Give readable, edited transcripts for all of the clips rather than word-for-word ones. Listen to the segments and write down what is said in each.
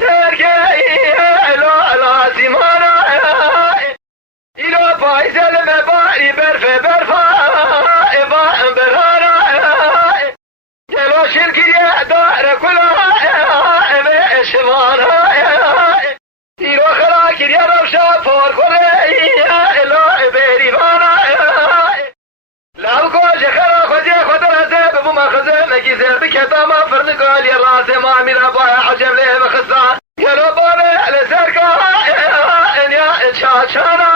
سرگی لا لازمانا ایلو پایزل مباری برفا برانا گلو شلکی دار کلا شوانا ایلو خلاکی دیارم شا فور کنه لا بریوانا لو کاج خرا خودی خود رزه ببو مخزه مگیزه بکتاما فرنگال یا رازه ما میرا بایا عجب له بخزان گلو بانه لزرگا انیا چاچانا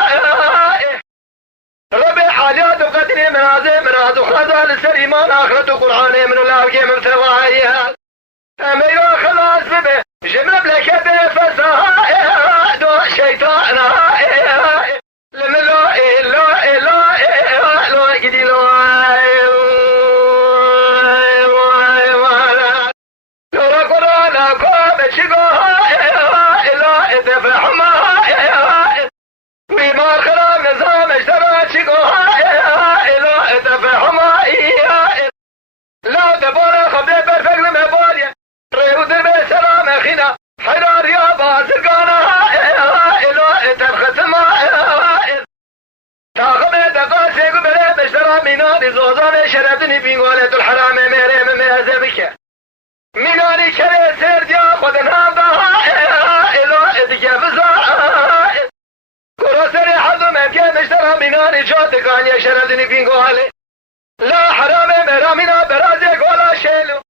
ربي حاليات وقتني منازل وخزان لسر إيمان آخرة وقرآن من الله وكي من ثوايا أميرا خلاص ببه جمب لك بفسها دو شيطانا لملو لو قدي لو قرآن كوم شقوها لا اتفحما وما خراب نظام اشترى شقوها لا اتفحما لا تبارا خبزي برفق لمباليا ريو دربي سلام اخينا حرار يا بازرقانا لا اتفختما تاغم دقاسي قبلي بشترى ميناني زوزاني شربتني بينغولة الحرام ميري من ميزبك ميناني شري سيرديا خدنا بها لا اتكفزا كروسري حظم امكان اشترى ميناني جاتقان يا شربتني بينغولة لا حرام مرامنا برازق ولا شيلو